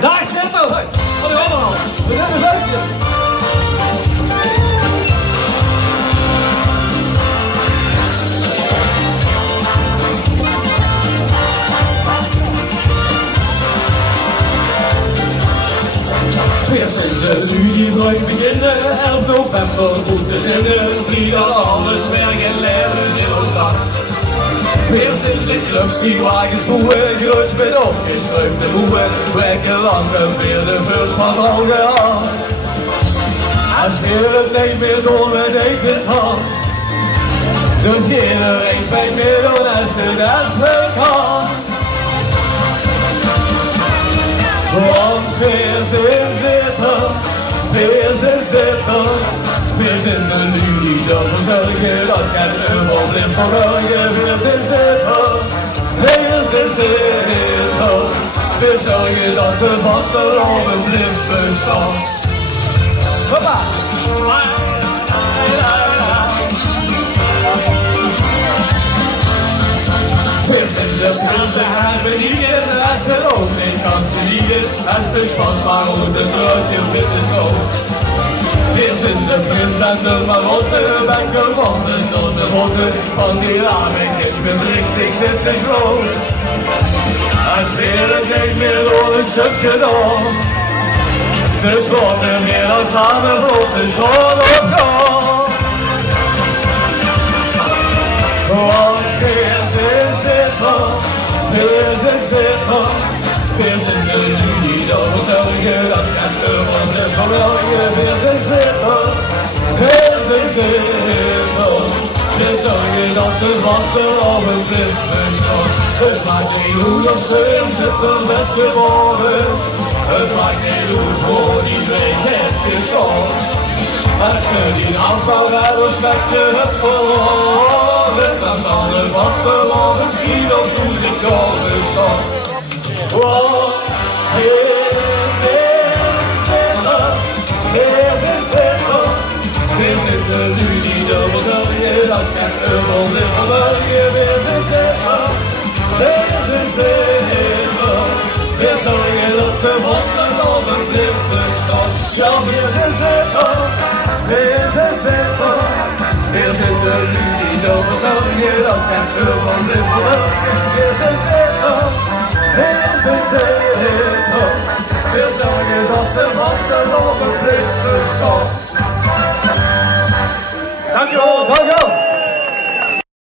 Daar zit hem! Wat is allemaal? We hebben een uitje. Weer sinds nu die druk beginnen, 11 november goed te zinnen, vliegen alles werken leren in ons stad. Weer sinds de clubs die wagens boeien, groots met opgeschreven boeien, wekken langer weer de vuurspans al gehad. Als weer het niet meer door met eigen hand, dus iedereen fijn meer dan als ze dat kan. Want weer zitten, weer zijn er nu niet zo verzorgen, dat gaat helemaal in verborgen. Weer zitten, weer zorgen dat de vaste over blijven staan. Hoppa! De spullen hebben niet als er ook niet kansen niet is, als de spas maar onder de druk in vissen schoot. Weer zijn de prins en de marotte, ben gewonnen door de botten van die raamjes met richtig zitten groot. Als weer het niet meer door een stuk gedaan, dus wordt er meer dan samen voor de zon opgaan. Want weer zijn er nu niet over zorgen, dat gaat gewoon de verborgen. Weer zitten, weer zorgen dat de vaste over blijven staan. Het maakt niet hoe of ze zitten best geworden, het maakt niet hoe voor iedereen het geschoten. Als ze die afbouw uit ons wekje hebt verloren, dan zal de vaste over kilo toe zich komen staan. Want weer zitten nu niet over zorgen, dat gaat helemaal in verborgen. Weer zitten, weer zorgen dat de vaste over blijven staan. Ja, weer zitten, weer zitten nu niet over zorgen, dat gaat helemaal in verborgen. Weer zitten, weer zorgen dat de vaste over blijven staan. Dankjewel, dankjewel.